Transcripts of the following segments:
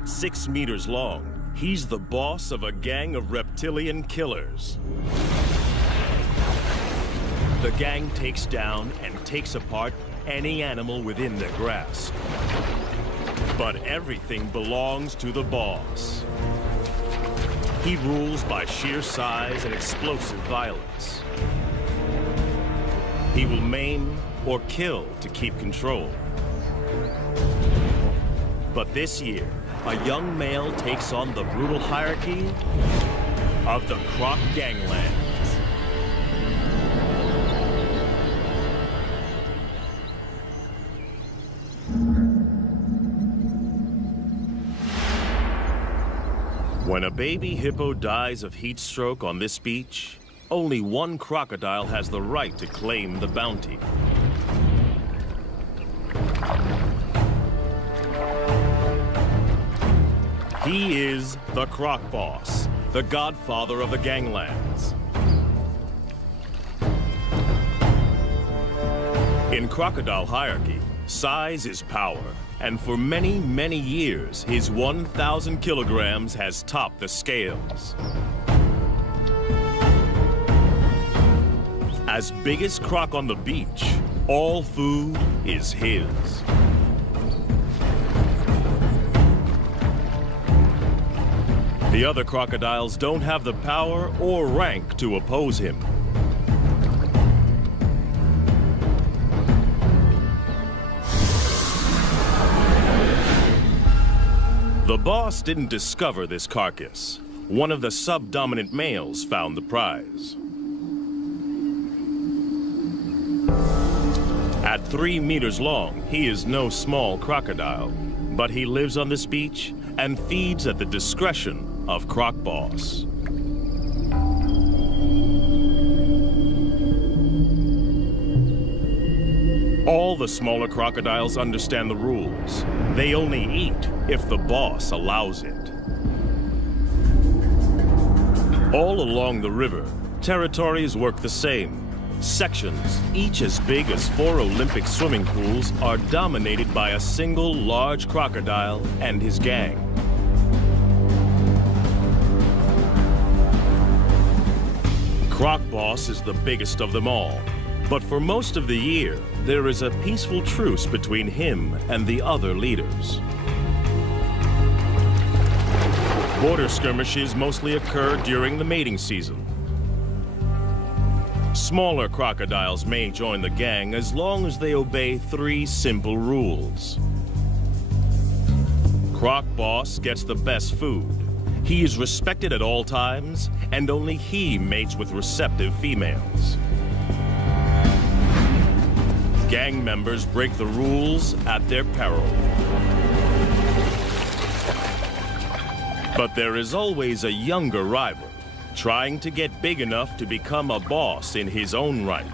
At 6 meters long, he's the boss of a gang of reptilian killers. The gang takes down and takes apart any animal within their grasp. But everything belongs to the boss. He rules by sheer size and explosive violence. He will maim or kill to keep control. But this year, a young male takes on the brutal hierarchy of the Croc ganglands. When a baby hippo dies of heat stroke on this beach, only one crocodile has the right to claim the bounty. He is the Croc Boss, the godfather of the ganglands. In crocodile hierarchy, size is power, and for many, many years, his 1,000 kilograms has topped the scales. As biggest croc on the beach, all food is his. The other crocodiles don't have the power or rank to oppose him. The boss didn't discover this carcass. One of the subdominant males found the prize. At 3 meters long, he is no small crocodile, but he lives on this beach and feeds at the discretion of Croc Boss. All the smaller crocodiles understand the rules. They only eat if the boss allows it. All along the river, territories work the same. Sections, each as big as 4 Olympic swimming pools, are dominated by a single large crocodile and his gang. Croc Boss is the biggest of them all. But for most of the year, there is a peaceful truce between him and the other leaders. Border skirmishes mostly occur during the mating season. Smaller crocodiles may join the gang as long as they obey 3 simple rules. Croc Boss gets the best food. He is respected at all times, and only he mates with receptive females. Gang members break the rules at their peril. But there is always a younger rival, trying to get big enough to become a boss in his own right.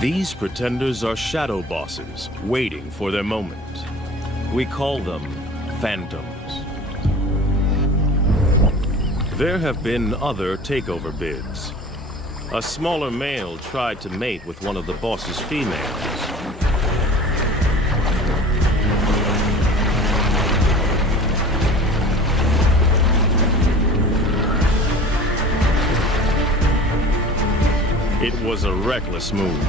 These pretenders are shadow bosses, waiting for their moment. We call them phantoms. There have been other takeover bids. A smaller male tried to mate with one of the boss's females. It was a reckless move.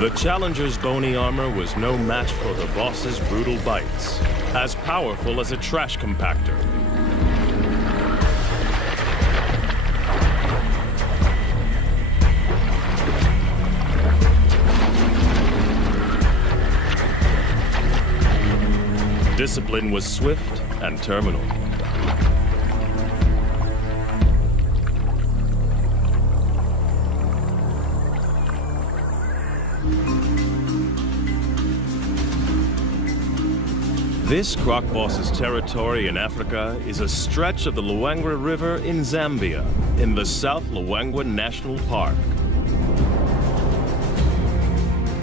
The challenger's bony armor was no match for the boss's brutal bites, as powerful as a trash compactor. Discipline was swift and terminal. This Croc Boss's territory in Africa is a stretch of the Luangwa River in Zambia, in the South Luangwa National Park.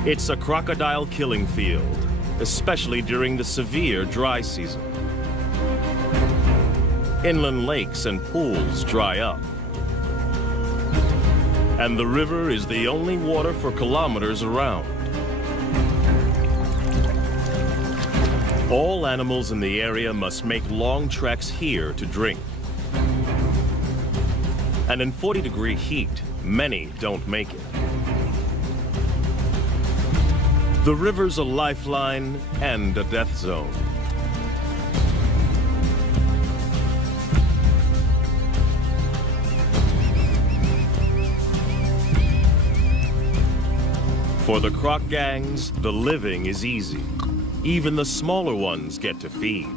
It's a crocodile killing field, especially during the severe dry season. Inland lakes and pools dry up. And the river is the only water for kilometers around. All animals in the area must make long treks here to drink. And in 40-degree heat, many don't make it. The river's a lifeline and a death zone. For the croc gangs, the living is easy. Even the smaller ones get to feed.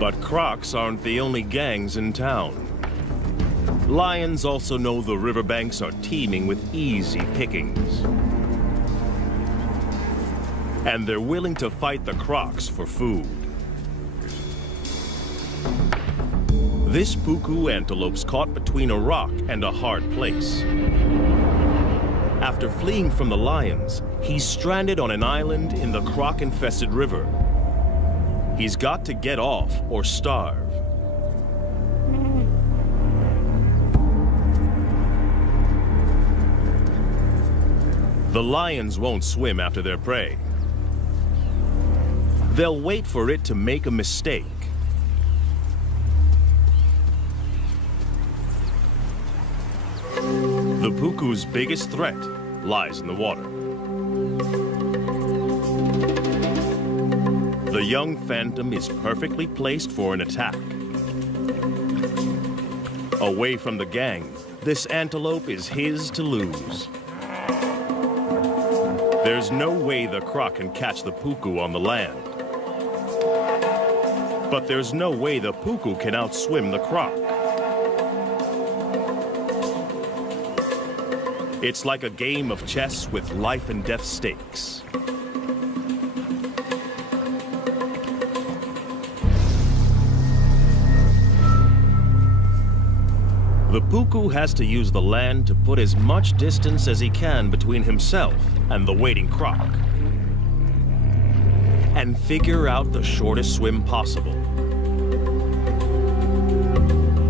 But crocs aren't the only gangs in town. Lions also know the riverbanks are teeming with easy pickings. And they're willing to fight the crocs for food. This puku antelope's caught between a rock and a hard place. After fleeing from the lions, he's stranded on an island in the croc-infested river. He's got to get off or starve. The lions won't swim after their prey. They'll wait for it to make a mistake. The puku's biggest threat lies in the water. The young phantom is perfectly placed for an attack. Away from the gang, this antelope is his to lose. There's no way the croc can catch the puku on the land. But there's no way the puku can outswim the croc. It's like a game of chess with life and death stakes. The puku has to use the land to put as much distance as he can between himself and the waiting croc, and figure out the shortest swim possible.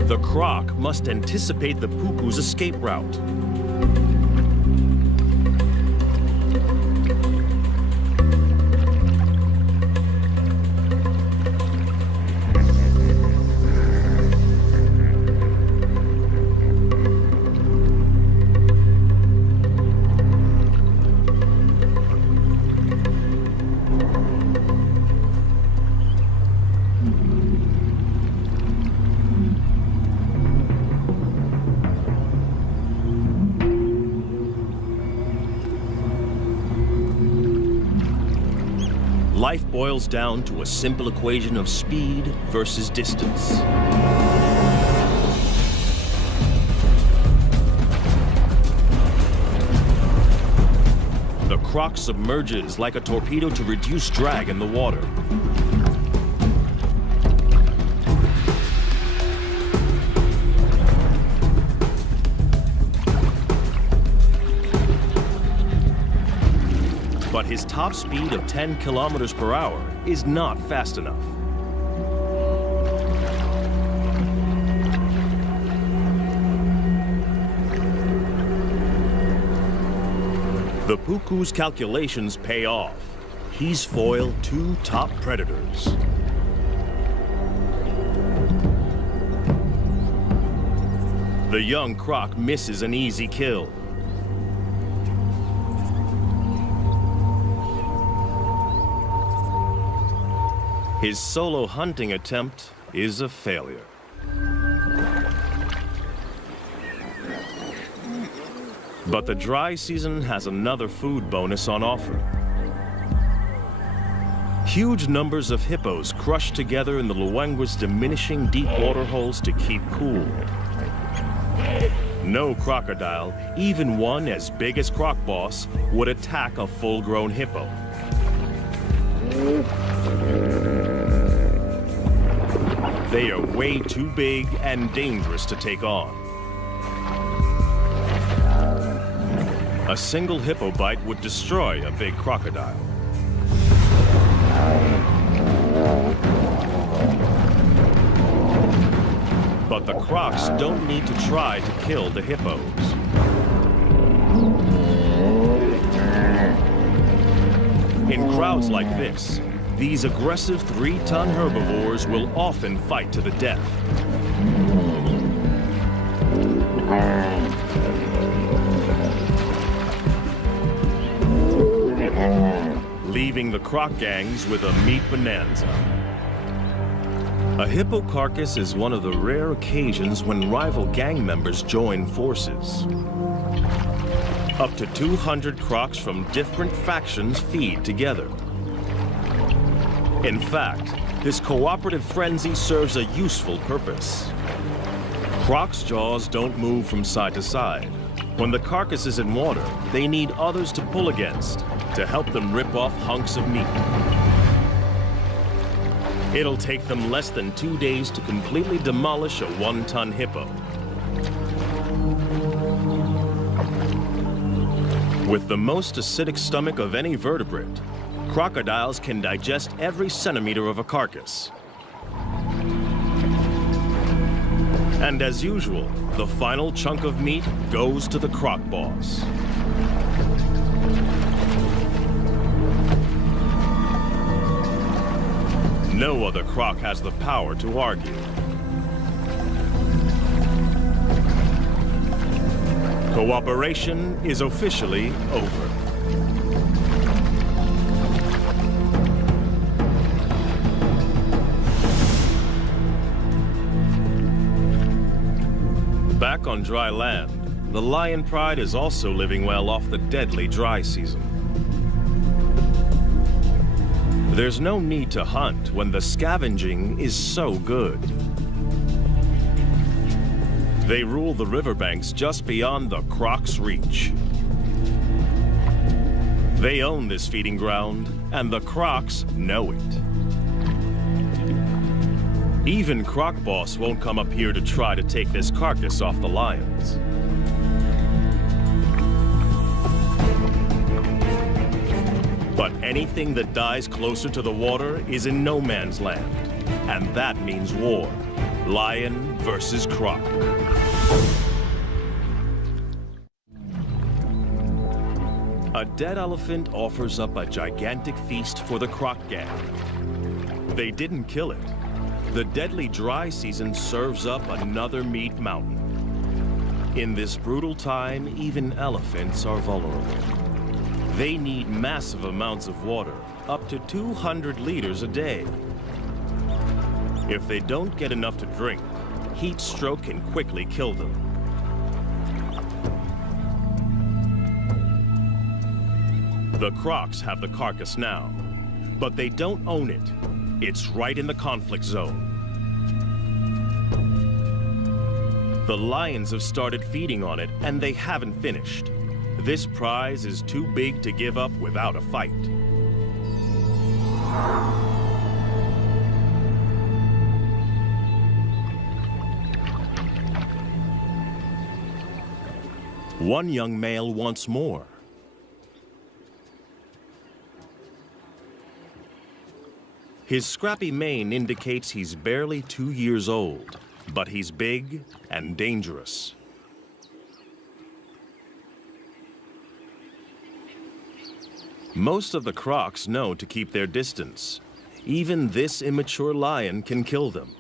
The croc must anticipate the puku's escape route. Life boils down to a simple equation of speed versus distance. The croc submerges like a torpedo to reduce drag in the water. But his top speed of 10 kilometers per hour is not fast enough. The puku's calculations pay off. He's foiled two top predators. The young croc misses an easy kill. His solo hunting attempt is a failure. But the dry season has another food bonus on offer. Huge numbers of hippos crush together in the Luangwa's diminishing deep water holes to keep cool. No crocodile, even one as big as Croc Boss, would attack a full-grown hippo. They are way too big and dangerous to take on. A single hippo bite would destroy a big crocodile. But the crocs don't need to try to kill the hippos. In crowds like this, these aggressive 3-ton herbivores will often fight to the death. Leaving the croc gangs with a meat bonanza. A hippo carcass is one of the rare occasions when rival gang members join forces. Up to 200 crocs from different factions feed together. In fact, this cooperative frenzy serves a useful purpose. Crocs' jaws don't move from side to side. When the carcass is in water, they need others to pull against to help them rip off hunks of meat. It'll take them less than 2 days to completely demolish a 1-ton hippo. With the most acidic stomach of any vertebrate, crocodiles can digest every centimeter of a carcass. And as usual, the final chunk of meat goes to the croc boss. No other croc has the power to argue. Cooperation is officially over. Back on dry land, the lion pride is also living well off the deadly dry season. There's no need to hunt when the scavenging is so good. They rule the riverbanks just beyond the croc's reach. They own this feeding ground, and the crocs know it. Even Croc Boss won't come up here to try to take this carcass off the lions. But anything that dies closer to the water is in no man's land. And that means war. Lion versus croc. A dead elephant offers up a gigantic feast for the croc gang. They didn't kill it. The deadly dry season serves up another meat mountain. In this brutal time, even elephants are vulnerable. They need massive amounts of water, up to 200 liters a day. If they don't get enough to drink, heat stroke can quickly kill them. The crocs have the carcass now, but they don't own it. It's right in the conflict zone. The lions have started feeding on it, and they haven't finished. This prize is too big to give up without a fight. One young male wants more. His scrappy mane indicates he's barely 2 years old, but he's big and dangerous. Most of the crocs know to keep their distance. Even this immature lion can kill them.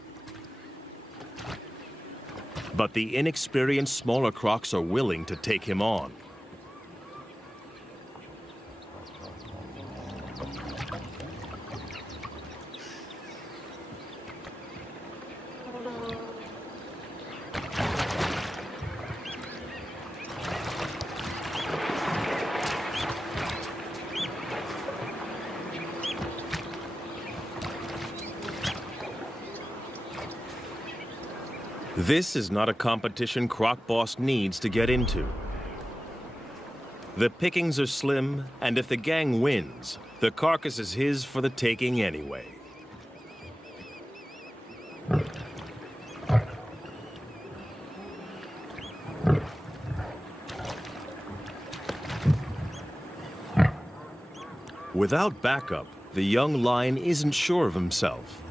But the inexperienced smaller crocs are willing to take him on. This is not a competition Croc Boss needs to get into. The pickings are slim, and if the gang wins, the carcass is his for the taking anyway. Without backup, the young lion isn't sure of himself.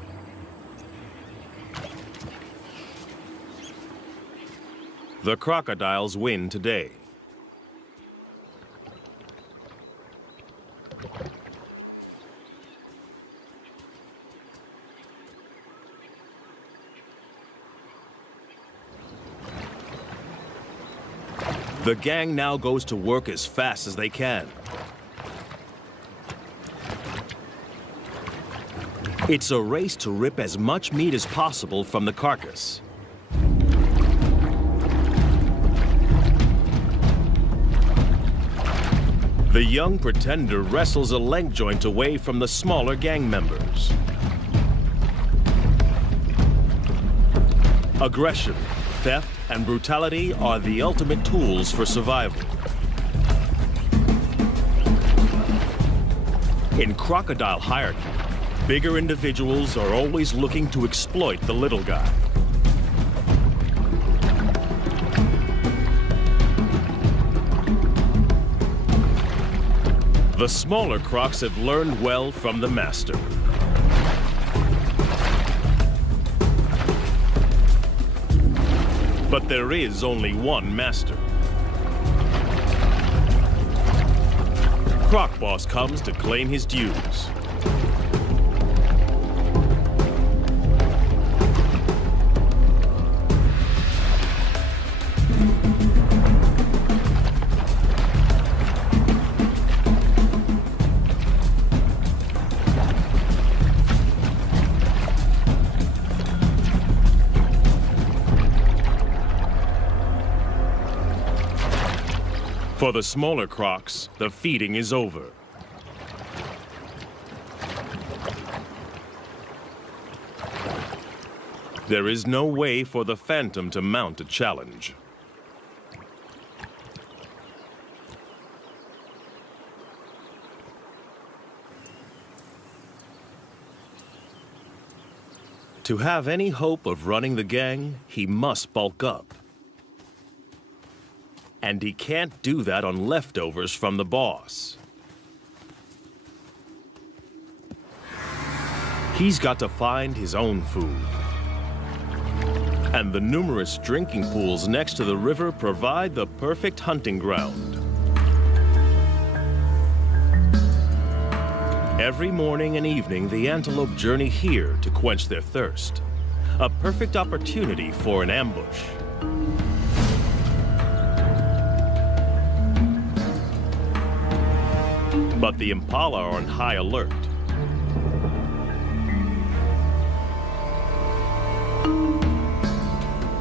The crocodiles win today. The gang now goes to work as fast as they can. It's a race to rip as much meat as possible from the carcass. The young pretender wrestles a leg joint away from the smaller gang members. Aggression, theft, and brutality are the ultimate tools for survival. In crocodile hierarchy, bigger individuals are always looking to exploit the little guy. The smaller crocs have learned well from the master. But there is only one master. Croc Boss comes to claim his dues. For the smaller crocs, the feeding is over. There is no way for the Phantom to mount a challenge. To have any hope of running the gang, he must bulk up. And he can't do that on leftovers from the boss. He's got to find his own food. And the numerous drinking pools next to the river provide the perfect hunting ground. Every morning and evening, the antelope journey here to quench their thirst. A perfect opportunity for an ambush. But the impala are on high alert.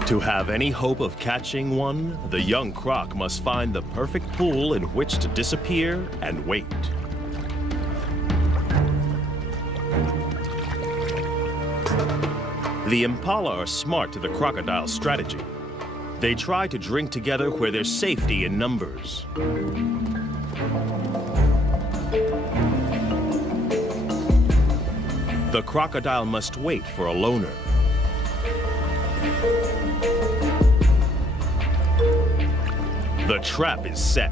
To have any hope of catching one, the young croc must find the perfect pool in which to disappear and wait. The impala are smart to the crocodile's strategy. They try to drink together where there's safety in numbers. The crocodile must wait for a loner. The trap is set.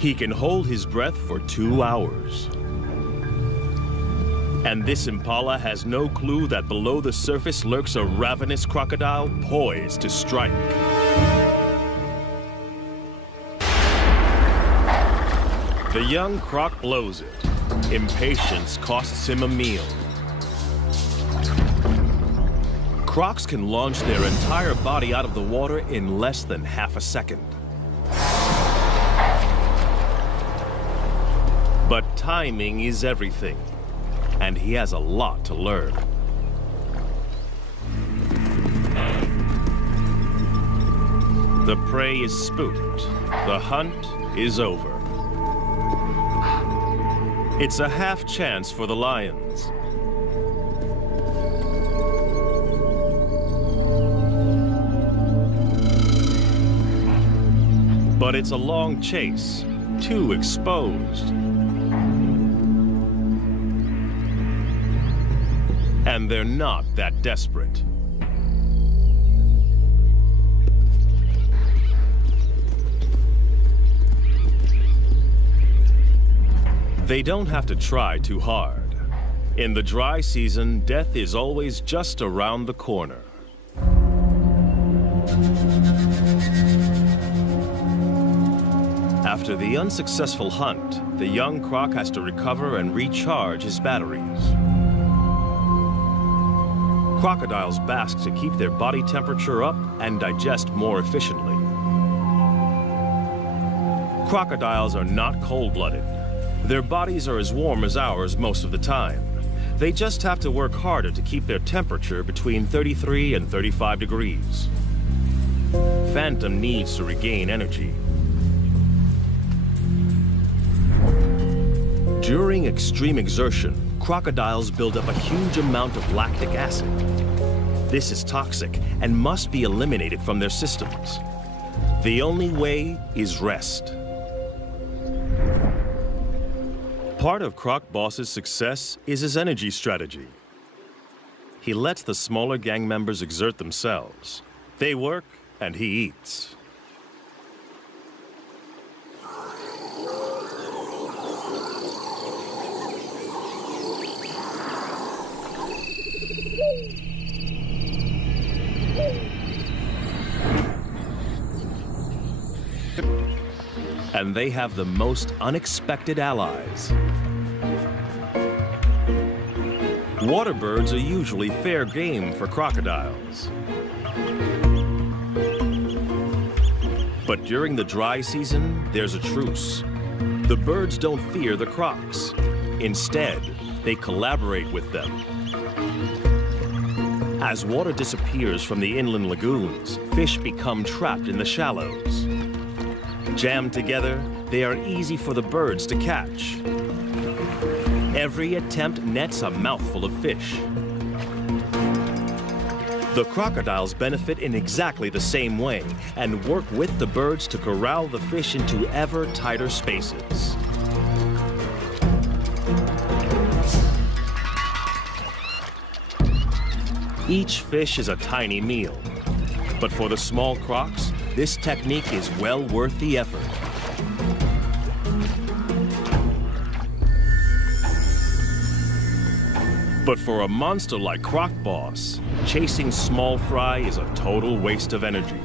He can hold his breath for 2 hours. And this impala has no clue that below the surface lurks a ravenous crocodile poised to strike. The young croc blows it. Impatience costs him a meal. Crocs can launch their entire body out of the water in less than half a second. But timing is everything. And he has a lot to learn. The prey is spooked. The hunt is over. It's a half chance for the lions. But it's a long chase, too exposed. And they're not that desperate. They don't have to try too hard. In the dry season, death is always just around the corner. After the unsuccessful hunt, the young croc has to recover and recharge his batteries. Crocodiles bask to keep their body temperature up and digest more efficiently. Crocodiles are not cold-blooded. Their bodies are as warm as ours most of the time. They just have to work harder to keep their temperature between 33 and 35 degrees. Phantom needs to regain energy. During extreme exertion, crocodiles build up a huge amount of lactic acid. This is toxic and must be eliminated from their systems. The only way is rest. Part of Croc Boss's success is his energy strategy. He lets the smaller gang members exert themselves. They work and he eats. And they have the most unexpected allies. Water birds are usually fair game for crocodiles. But during the dry season, there's a truce. The birds don't fear the crocs. Instead, they collaborate with them. As water disappears from the inland lagoons, fish become trapped in the shallows. Jammed together, they are easy for the birds to catch. Every attempt nets a mouthful of fish. The crocodiles benefit in exactly the same way and work with the birds to corral the fish into ever tighter spaces. Each fish is a tiny meal, but for the small crocs, this technique is well worth the effort. But for a monster like Croc Boss, chasing small fry is a total waste of energy.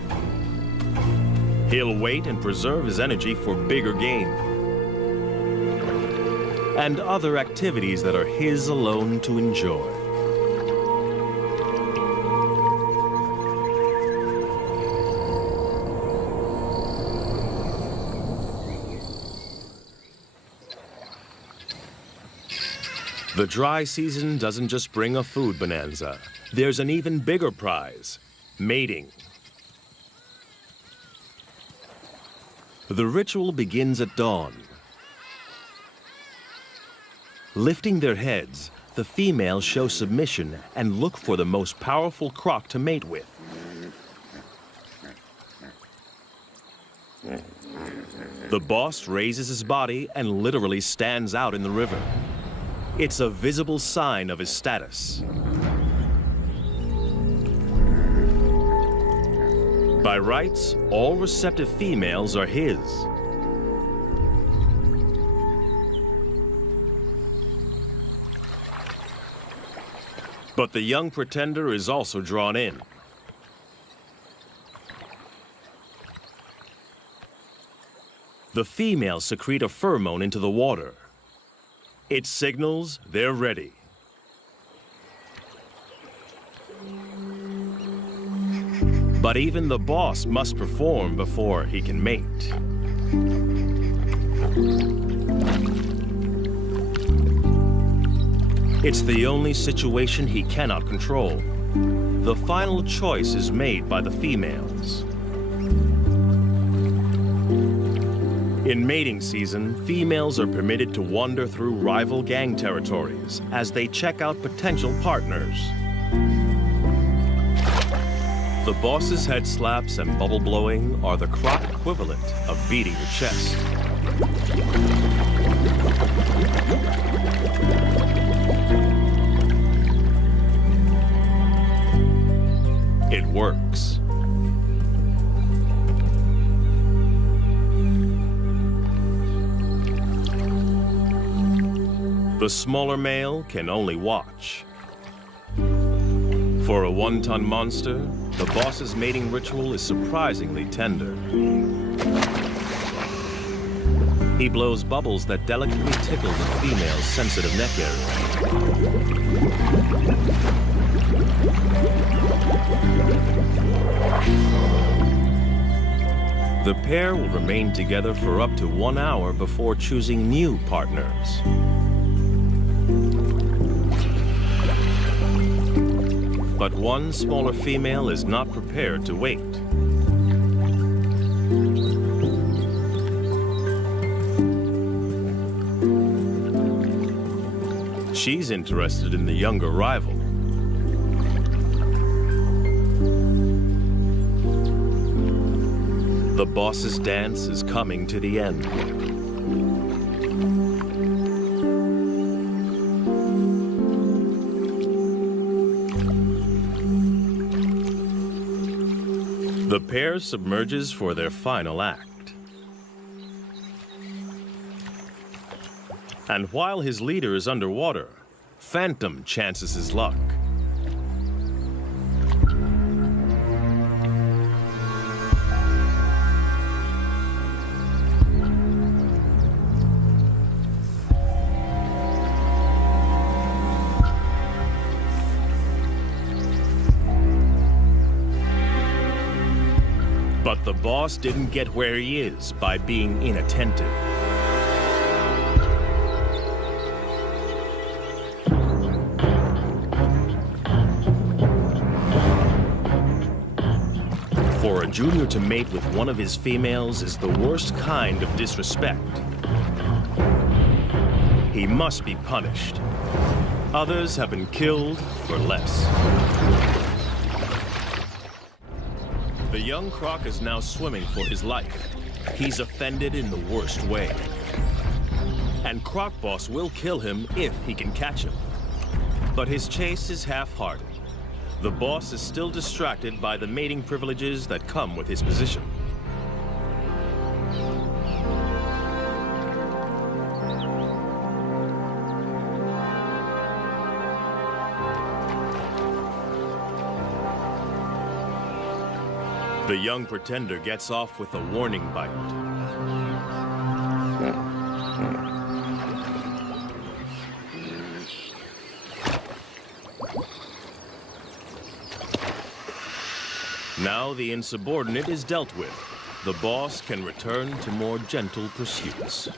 He'll wait and preserve his energy for bigger game and other activities that are his alone to enjoy. The dry season doesn't just bring a food bonanza. There's an even bigger prize, mating. The ritual begins at dawn. Lifting their heads, the females show submission and look for the most powerful croc to mate with. The boss raises his body and literally stands out in the river. It's a visible sign of his status. By rights, all receptive females are his. But the young pretender is also drawn in. The females secrete a pheromone into the water. It signals they're ready. But even the boss must perform before he can mate. It's the only situation he cannot control. The final choice is made by the females. In mating season, females are permitted to wander through rival gang territories as they check out potential partners. The boss's head slaps and bubble blowing are the croc equivalent of beating your chest. It works. The smaller male can only watch. For a one-ton monster, the boss's mating ritual is surprisingly tender. He blows bubbles that delicately tickle the female's sensitive neck area. The pair will remain together for up to 1 hour before choosing new partners. But one smaller female is not prepared to wait. She's interested in the younger rival. The boss's dance is coming to the end. The pair submerges for their final act. And while his leader is underwater, Phantom chances his luck. But the boss didn't get where he is by being inattentive. For a junior to mate with one of his females is the worst kind of disrespect. He must be punished. Others have been killed for less. The young croc is now swimming for his life. He's offended in the worst way. And Croc Boss will kill him if he can catch him. But his chase is half-hearted. The boss is still distracted by the mating privileges that come with his position. The young pretender gets off with a warning bite. Now the insubordinate is dealt with. The boss can return to more gentle pursuits.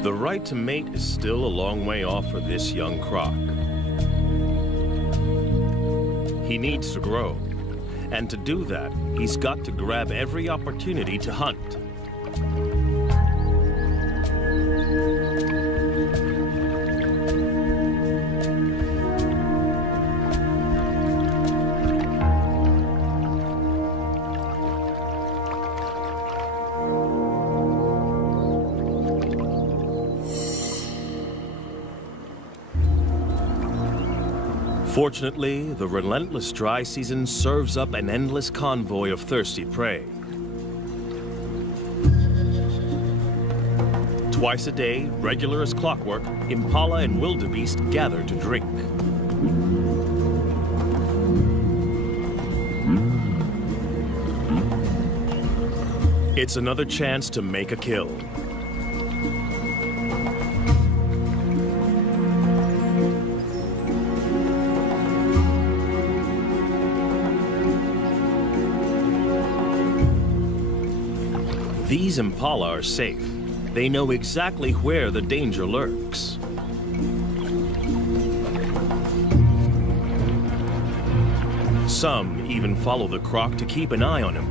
The right to mate is still a long way off for this young croc. He needs to grow, and to do that, he's got to grab every opportunity to hunt. Fortunately, the relentless dry season serves up an endless convoy of thirsty prey. Twice a day, regular as clockwork, impala and wildebeest gather to drink. It's another chance to make a kill. These impala are safe. They know exactly where the danger lurks. Some even follow the croc to keep an eye on him.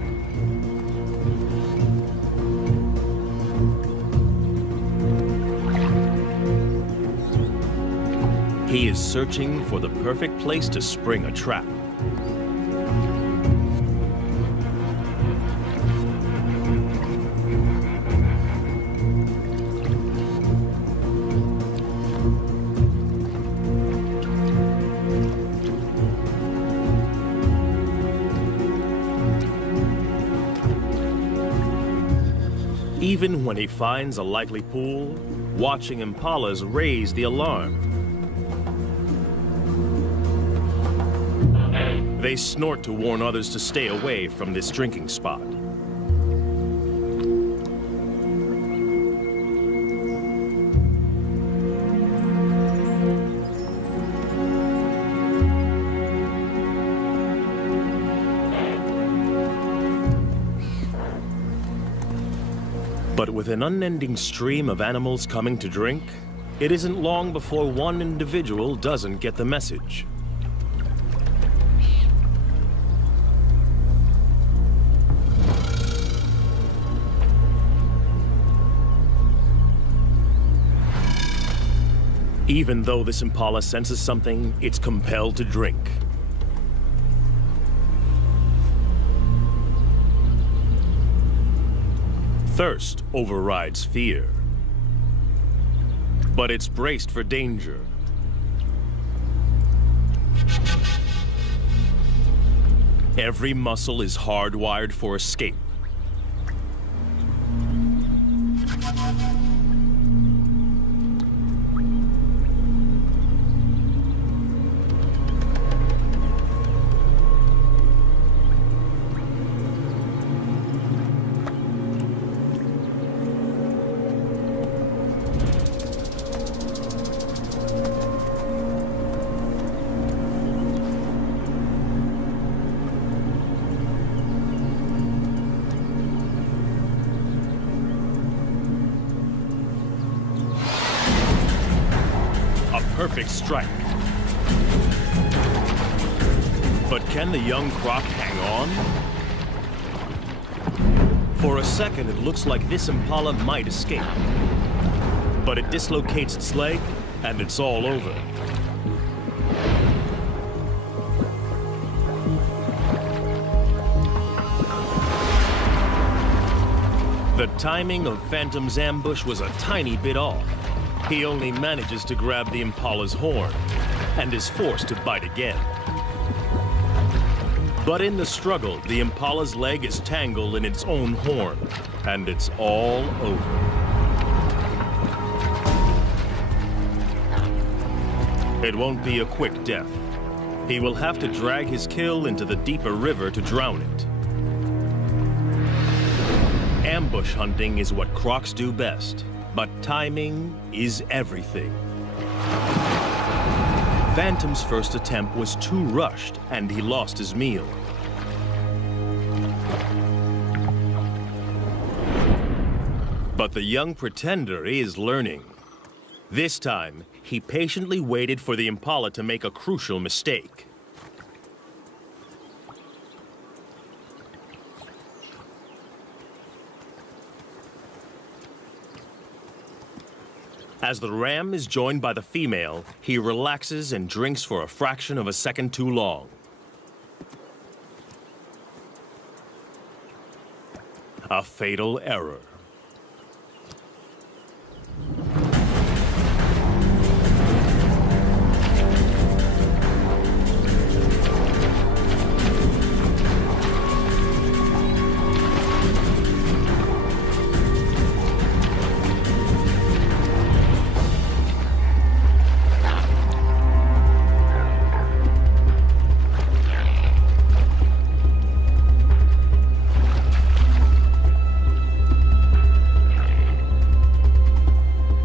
He is searching for the perfect place to spring a trap. Even when he finds a likely pool, watching impalas raise the alarm. They snort to warn others to stay away from this drinking spot. But with an unending stream of animals coming to drink, it isn't long before one individual doesn't get the message. Even though this impala senses something, it's compelled to drink. Thirst overrides fear. But it's braced for danger. Every muscle is hardwired for escape. Perfect strike. But can the young croc hang on? For a second, it looks like this impala might escape. But it dislocates its leg, and it's all over. The timing of Phantom's ambush was a tiny bit off. He only manages to grab the impala's horn and is forced to bite again. But in the struggle, the impala's leg is tangled in its own horn, and it's all over. It won't be a quick death. He will have to drag his kill into the deeper river to drown it. Ambush hunting is what crocs do best. But timing is everything. Phantom's first attempt was too rushed, and he lost his meal. But the young pretender is learning. This time, he patiently waited for the impala to make a crucial mistake. As the ram is joined by the female, he relaxes and drinks for a fraction of a second too long. A fatal error.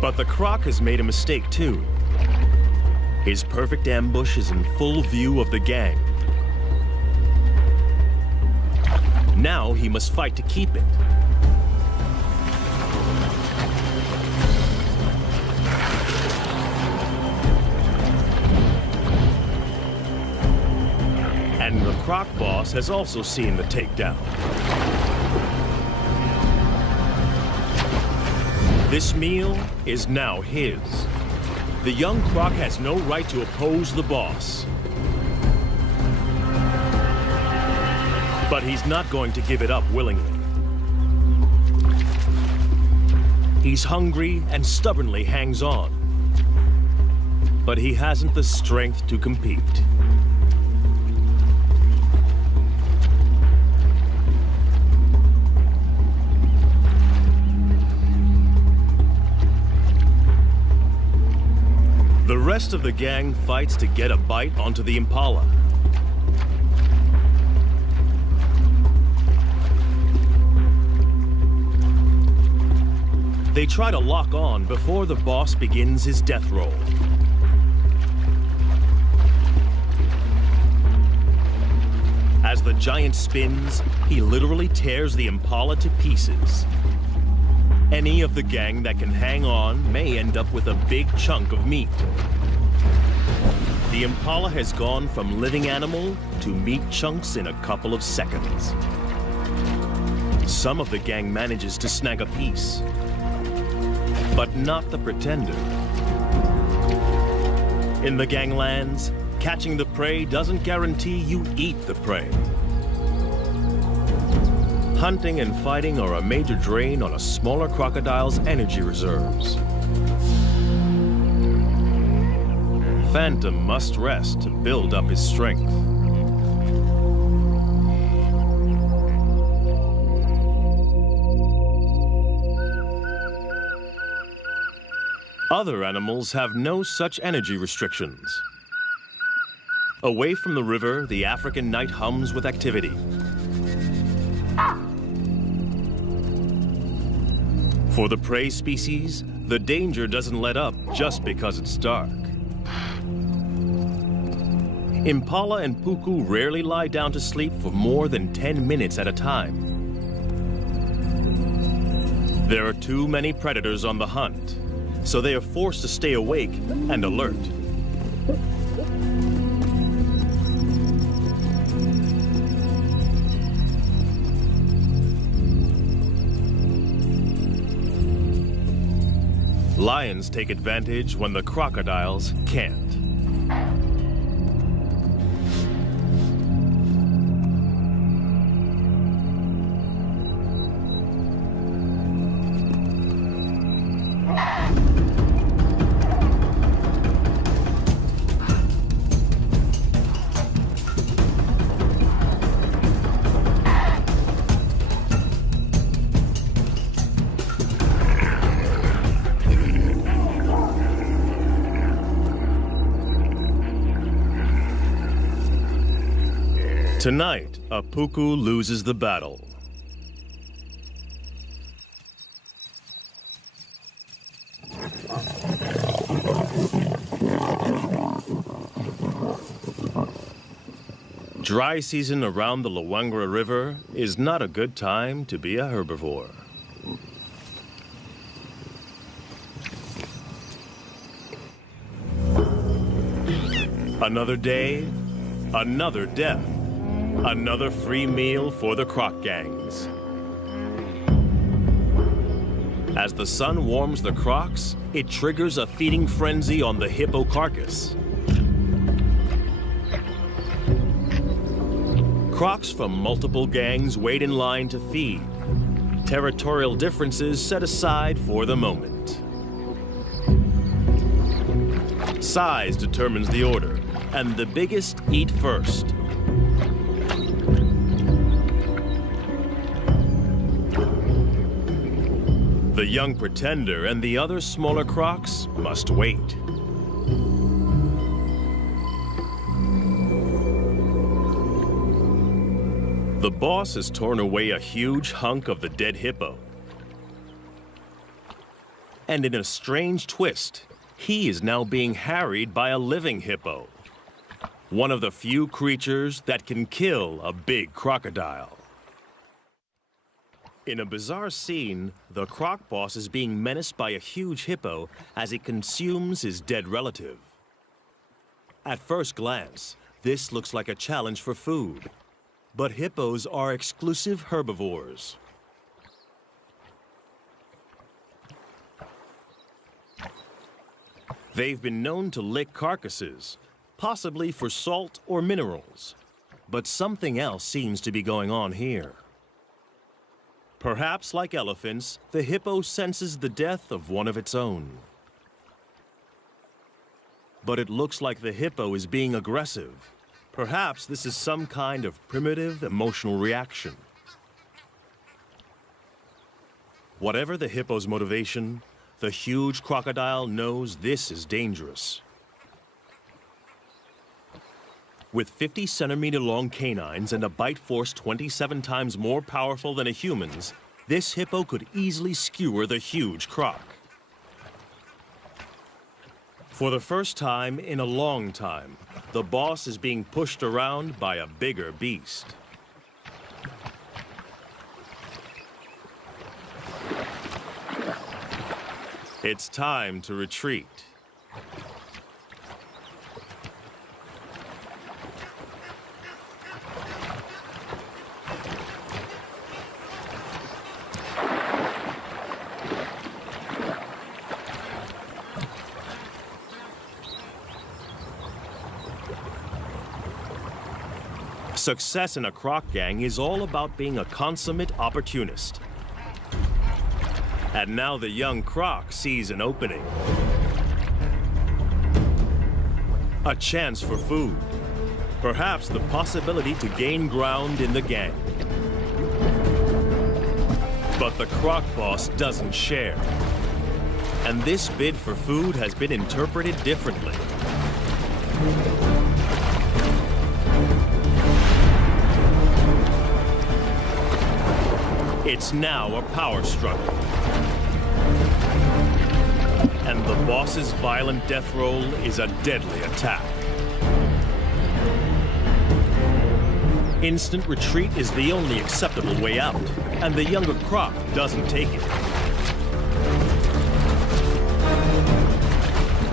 But the croc has made a mistake too. His perfect ambush is in full view of the gang. Now he must fight to keep it. And the croc boss has also seen the takedown. This meal is now his. The young croc has no right to oppose the boss. But he's not going to give it up willingly. He's hungry and stubbornly hangs on. But he hasn't the strength to compete. rest of the gang fights to get a bite onto the impala. They try to lock on before the boss begins his death roll. As the giant spins, he literally tears the impala to pieces. Any of the gang that can hang on may end up with a big chunk of meat. The impala has gone from living animal to meat chunks in a couple of seconds. Some of the gang manages to snag a piece, but not the pretender. In the ganglands, catching the prey doesn't guarantee you eat the prey. Hunting and fighting are a major drain on a smaller crocodile's energy reserves. Phantom must rest to build up his strength. Other animals have no such energy restrictions. Away from the river, the African night hums with activity. For the prey species, the danger doesn't let up just because it's dark. Impala and puku rarely lie down to sleep for more than 10 minutes at a time. There are too many predators on the hunt, so they are forced to stay awake and alert. Lions take advantage when the crocodiles can't. Tonight, a puku loses the battle. Dry season around the Luangwa River is not a good time to be a herbivore. Another day, another death. Another free meal for the croc gangs. As the sun warms the crocs, it triggers a feeding frenzy on the hippo carcass. Crocs from multiple gangs wait in line to feed. Territorial differences set aside for the moment. Size determines the order, and the biggest eat first. The young pretender and the other smaller crocs must wait. The boss has torn away a huge hunk of the dead hippo. And in a strange twist, he is now being harried by a living hippo. One of the few creatures that can kill a big crocodile. In a bizarre scene, the croc boss is being menaced by a huge hippo as it consumes his dead relative. At first glance, this looks like a challenge for food. But hippos are exclusive herbivores. They've been known to lick carcasses, possibly for salt or minerals. But something else seems to be going on here. Perhaps like elephants, the hippo senses the death of one of its own. But it looks like the hippo is being aggressive. Perhaps this is some kind of primitive emotional reaction. Whatever the hippo's motivation, the huge crocodile knows this is dangerous. With 50-centimeter-long canines and a bite force 27 times more powerful than a human's, this hippo could easily skewer the huge croc. For the first time in a long time, the boss is being pushed around by a bigger beast. It's time to retreat. Success in a croc gang is all about being a consummate opportunist. And now the young croc sees an opening. A chance for food. Perhaps the possibility to gain ground in the gang. But the croc boss doesn't share. And this bid for food has been interpreted differently. It's now a power struggle. And the boss's violent death roll is a deadly attack. Instant retreat is the only acceptable way out, and the younger croc doesn't take it.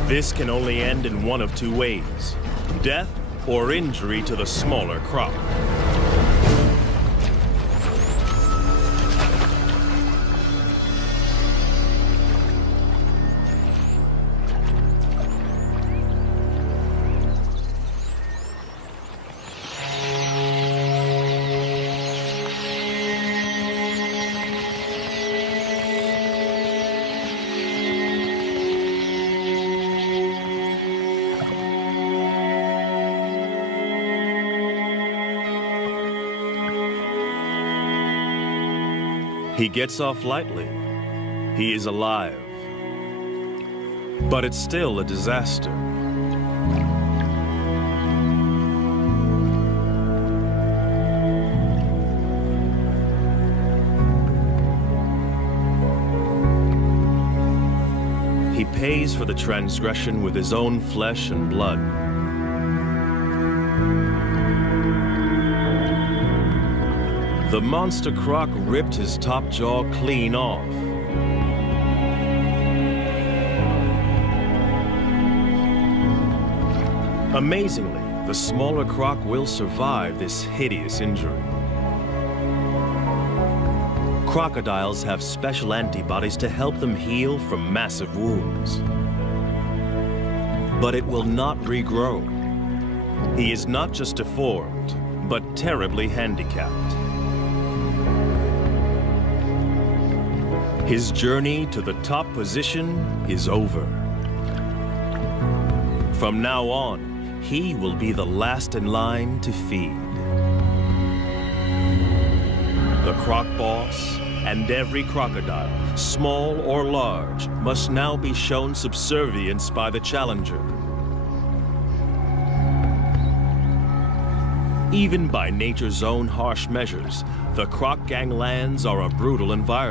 This can only end in one of two ways: death or injury to the smaller croc. He gets off lightly. He is alive. But it's still a disaster. He pays for the transgression with his own flesh and blood. The monster croc ripped his top jaw clean off. Amazingly, the smaller croc will survive this hideous injury. Crocodiles have special antibodies to help them heal from massive wounds. But it will not regrow. He is not just deformed, but terribly handicapped. His journey to the top position is over. From now on, he will be the last in line to feed. The croc boss and every crocodile, small or large, must now be shown subservience by the challenger. Even by nature's own harsh measures, the croc ganglands are a brutal environment.